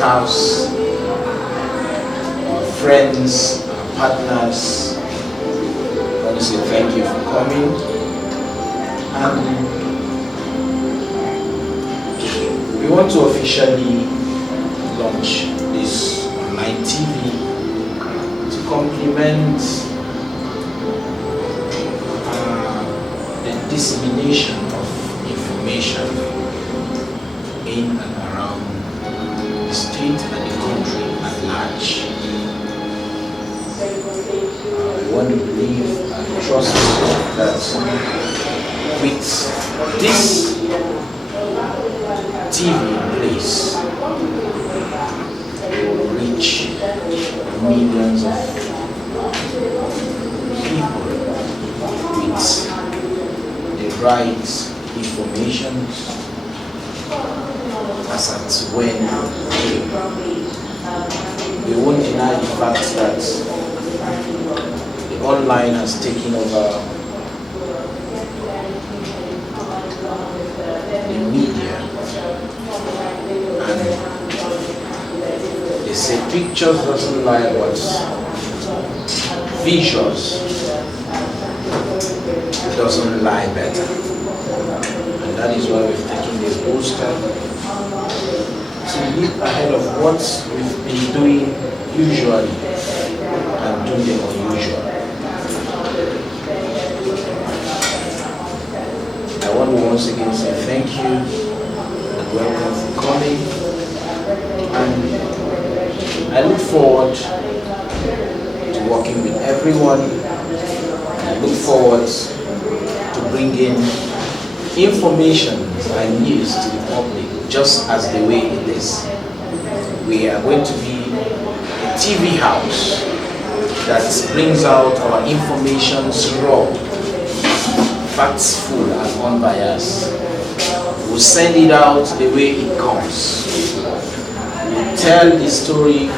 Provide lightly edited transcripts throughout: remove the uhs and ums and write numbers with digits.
staffs, our friends, our partners. I want to say thank you for coming. And we want to officially launch this online TV to complement the dissemination of information in and around the state and the country at large. We want to believe and trust that with this TV in place, we will reach millions of people with the right information as at when we won't deny the fact that the online has taken over the media, and they say pictures doesn't lie, but visuals doesn't lie better. And that is why we've taken this bold step to leap ahead of what we've been doing usually and do the unusual. I want to once again say thank you and welcome for coming. And I look forward to working with everyone. I look forward to bringing information and news to the public just as the way it is. We are going to be a TV house that brings out our information raw, factful and unbiased. We'll send it out the way it comes. We'll tell the story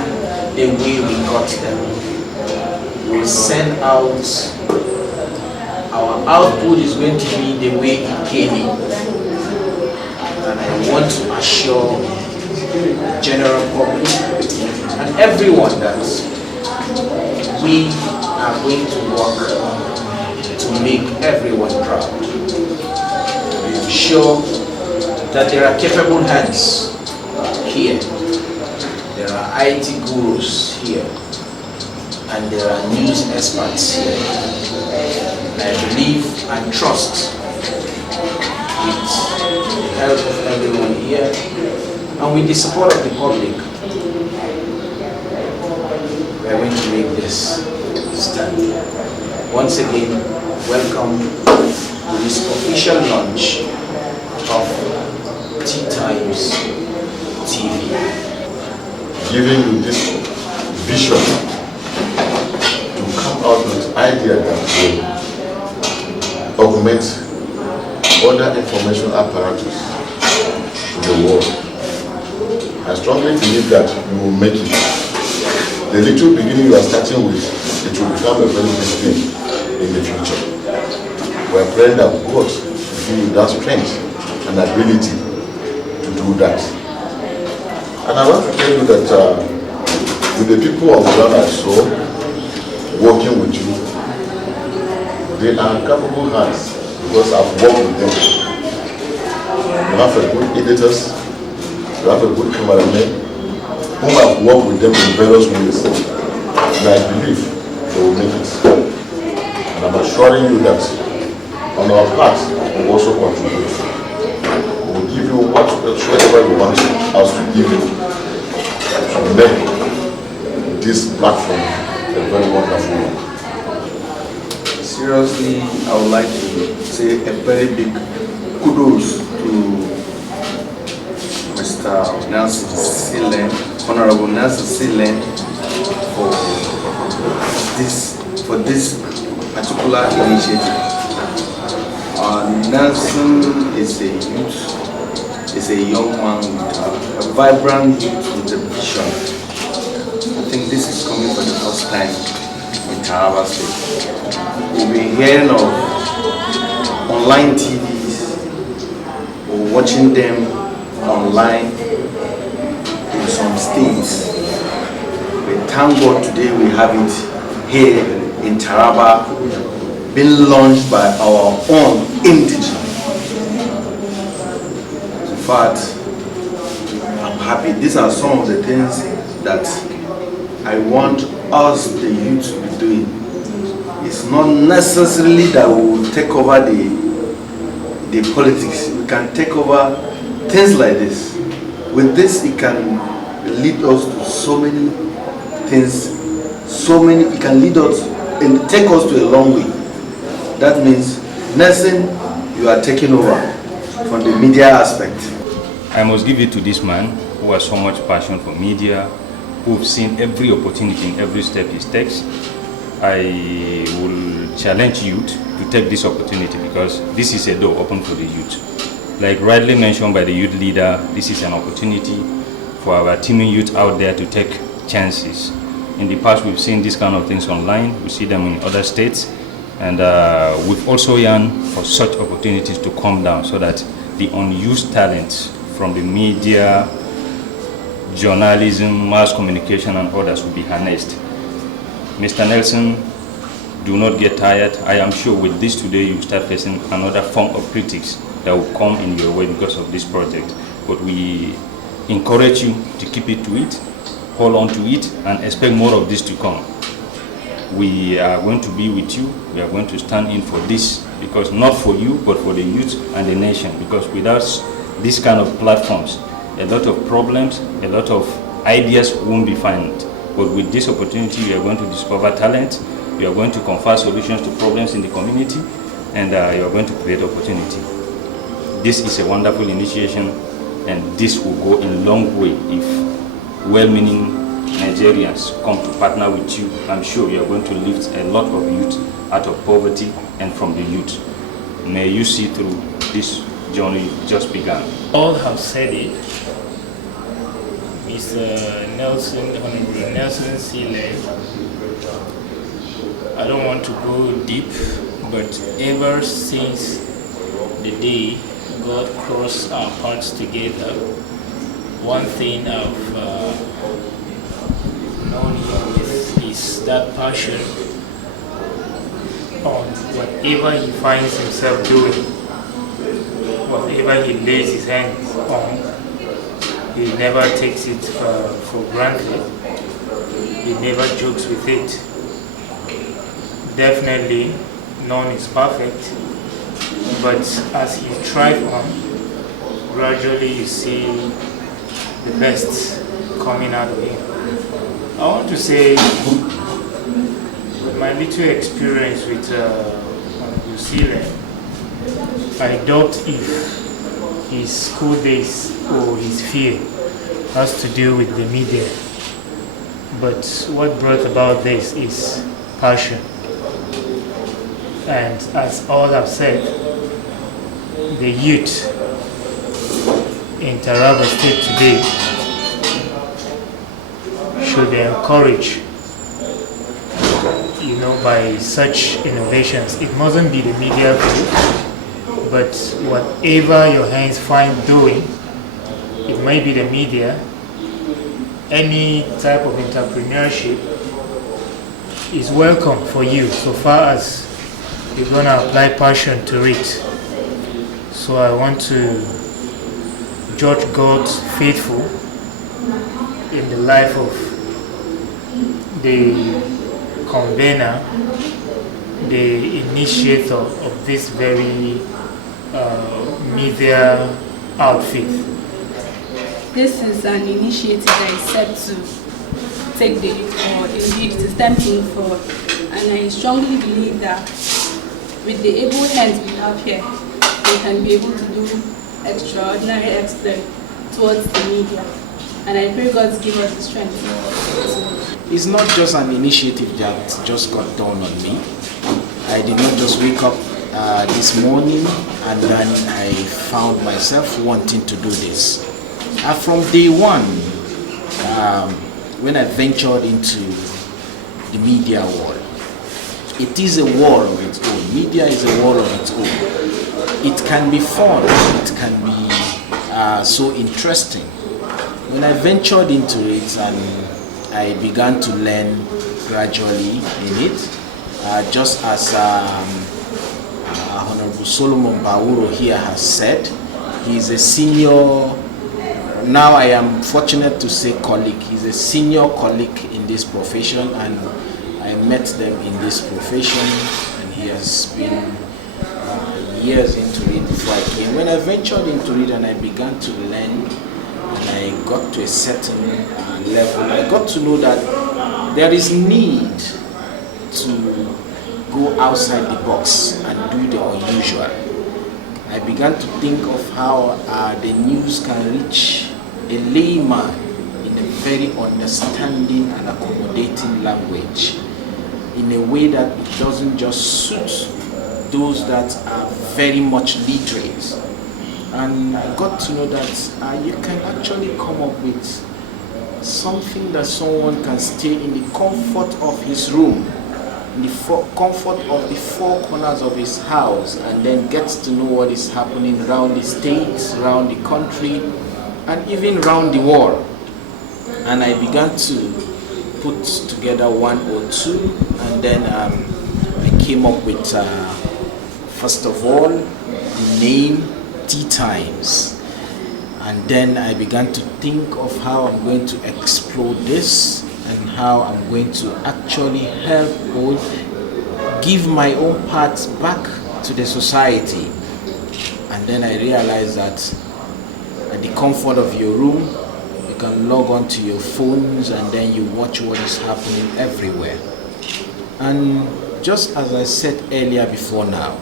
the way we got them. We'll send out, our output is going to be the way it came in. And I want to assure the general public and everyone that we are going to work to make everyone proud. I am sure that there are capable hands here. There are IT gurus here. And there are news experts here. I believe and trust with the help of everyone here and with the support of the public, we are going to make this stand. Once again, welcome to this official launch of TTimes TV. Giving you this vision to come out with idea that will augment other information apparatus to the world. I strongly believe that you will make it. The little beginning you are starting with, it will become a very big thing in the future. We are praying that God will give you that strength and ability to do that. And I want to tell you that with the people of Ghana I saw working with you, they are capable hands because I've worked with them. You have a good editors, you have a good cameraman, whom I've worked with them in various ways. And I believe they will make it. And I'm assuring you that on our part, we will also contribute. We will give you whatever you want us to give you to make this platform a very wonderful one. Seriously, I would like to say a very big kudos to Mr. Nelson Silen, Honorable Nelson Silen, for this particular initiative. Nelson is a youth, is a young man with a vibrant youth with a vision. I think this is coming for the first time in Taraba State. We've been hearing of online TVs or watching them online in some states. But thank God today we have it here in Taraba, being launched by our own indigenous. In fact, I'm happy. These are some of the things that I want us, the youth, to be doing. It's not necessarily that we will take over the politics. We can take over things like this. With this, it can lead us to so many things, it can lead us and take us to a long way. That means nothing you are taking over from the media aspect. I must give it to this man who has so much passion for media, who've seen every opportunity in every step he takes. I will challenge youth to take this opportunity because this is a door open for the youth. Like rightly mentioned by the youth leader, this is an opportunity for our teeming youth out there to take chances. In the past, we've seen these kind of things online. We see them in other states. And we've also yearned for such opportunities to come down so that the unused talents from the media, journalism, mass communication, and others will be harnessed. Mr. Nelson, do not get tired. I am sure with this today, you start facing another form of critics that will come in your way because of this project. But we encourage you to keep it to it, hold on to it, and expect more of this to come. We are going to be with you. We are going to stand in for this, because not for you, but for the youth and the nation. Because without this kind of platforms, a lot of problems, a lot of ideas won't be found. But with this opportunity, you are going to discover talent, you are going to confer solutions to problems in the community, and you are going to create opportunity. This is a wonderful initiation, and this will go a long way if well-meaning Nigerians come to partner with you. I'm sure you are going to lift a lot of youth out of poverty and from the youth. May you see through this journey just begun. All have said it. Mr. Nelson, Honorable Nelson Sile, I don't want to go deep, but ever since the day God crossed our paths together, one thing I've known him with is that passion on whatever he finds himself doing, whatever he lays his hands on. He never takes it for granted. He never jokes with it. Definitely, none is perfect. But as he strives on, gradually you see the best coming out of him. I want to say, with my little experience with New Zealand, I doubt if his school days or his fear has to do with the media. But what brought about this is passion. And as all have said, the youth in Taraba State today should be encouraged, by such innovations. It mustn't be the media field, but whatever your hands find doing, it may be the media, any type of entrepreneurship is welcome for you so far as you're going to apply passion to it. So I want to judge God faithful in the life of the convener, the initiator of this very media outfit. This is an initiative that is set to take the youth forward, indeed to step in forward. And I strongly believe that with the able hands we have here, we can be able to do extraordinary exploit towards the media. And I pray God to give us the strength. It's not just an initiative that just got done on me. I did not just wake up this morning and then I found myself wanting to do this. From day one, when I ventured into the media world, it is a war of its own. Media is a war of its own. It can be fun, it can be so interesting. When I ventured into it and I began to learn gradually in it, just as Honorable Solomon Bauro here has said, he's a senior, now I am fortunate to say colleague, he's a senior colleague in this profession, and I met them in this profession, and he has been years into it before I came. When I ventured into it and I began to learn, and I got to a certain level, I got to know that there is need to go outside the box and do the unusual. I began to think of how the news can reach a layman in a very understanding and accommodating language, in a way that it doesn't just suit those that are very much literate. And I got to know that you can actually come up with something that someone can stay in the comfort of his room, in the comfort of the four corners of his house, and then gets to know what is happening around the states, around the country, and even around the world. And I began to put together one or two, and then I came up with, first of all, the name TTimes. And then I began to think of how I'm going to explore this and how I'm going to actually help or give my own part back to the society. And then I realized that at the comfort of your room, you can log on to your phones and then you watch what is happening everywhere. And just as I said earlier before now,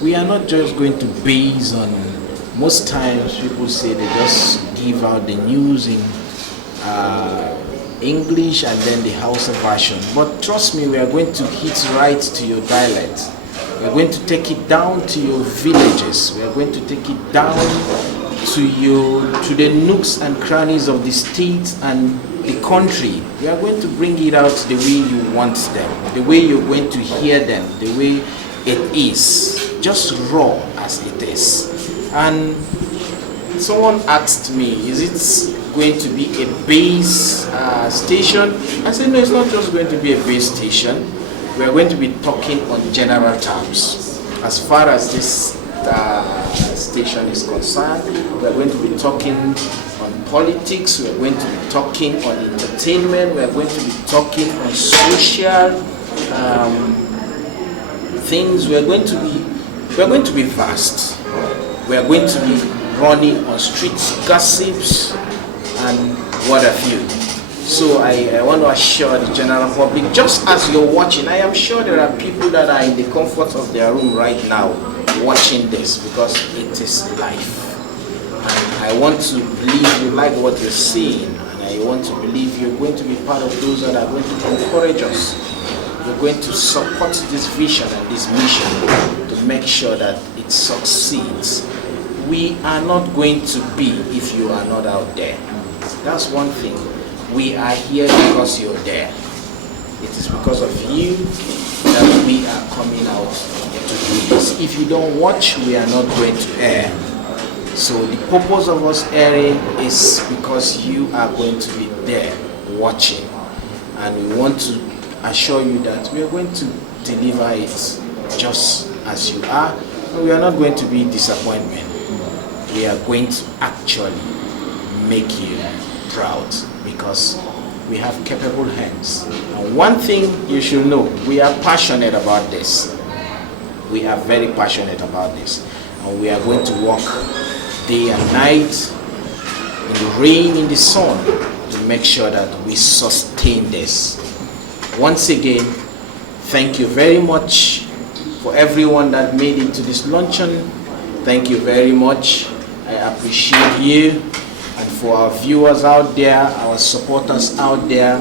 we are not just going to base on, most times people say they just give out the news in English and then the Hausa version. But trust me, we are going to hit right to your dialect. We are going to take it down to your villages. We are going to take it down to the nooks and crannies of the state and the country. We are going to bring it out the way you want them, the way you're going to hear them, the way it is, just raw as it is. And someone asked me, is it going to be a base station? I said, no, it's not just going to be a base station. We are going to be talking on general terms. As far as this station is concerned, we are going to be talking on politics, we are going to be talking on entertainment, we are going to be talking on social things. We are going to be vast. We are going to be running on street gossips and what have you. So I want to assure the general public, just as you're watching, I am sure there are people that are in the comfort of their room right now watching this, because it is life. And I want to believe you like what you're seeing, and I want to believe you're going to be part of those that are going to encourage us. You're going to support this vision and this mission to make sure that it succeeds. We are not going to be if you are not out there. That's one thing. We are here because you're there. It is because of you that we are coming out to do this. If you don't watch, we are not going to air. So the purpose of us airing is because you are going to be there watching. And we want to assure you that we are going to deliver it just as you are. And we are not going to be disappointment. We are going to actually make you proud, because we have capable hands. And one thing you should know, we are passionate about this. We are very passionate about this. And we are going to work day and night, in the rain, in the sun, to make sure that we sustain this. Once again, thank you very much for everyone that made it to this luncheon. Thank you very much. I appreciate you. And for our viewers out there, our supporters out there,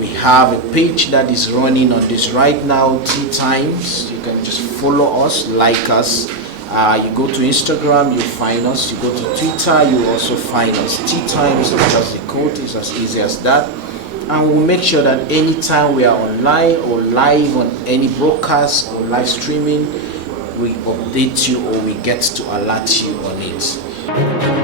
we have a page that is running on this right now, TTimes. You can just follow us, like us. You go to Instagram, you find us. You go to Twitter, you also find us. TTimes, just the code, is as easy as that. And we'll make sure that anytime we are online or live on any broadcast or live streaming, we update you or we get to alert you on it.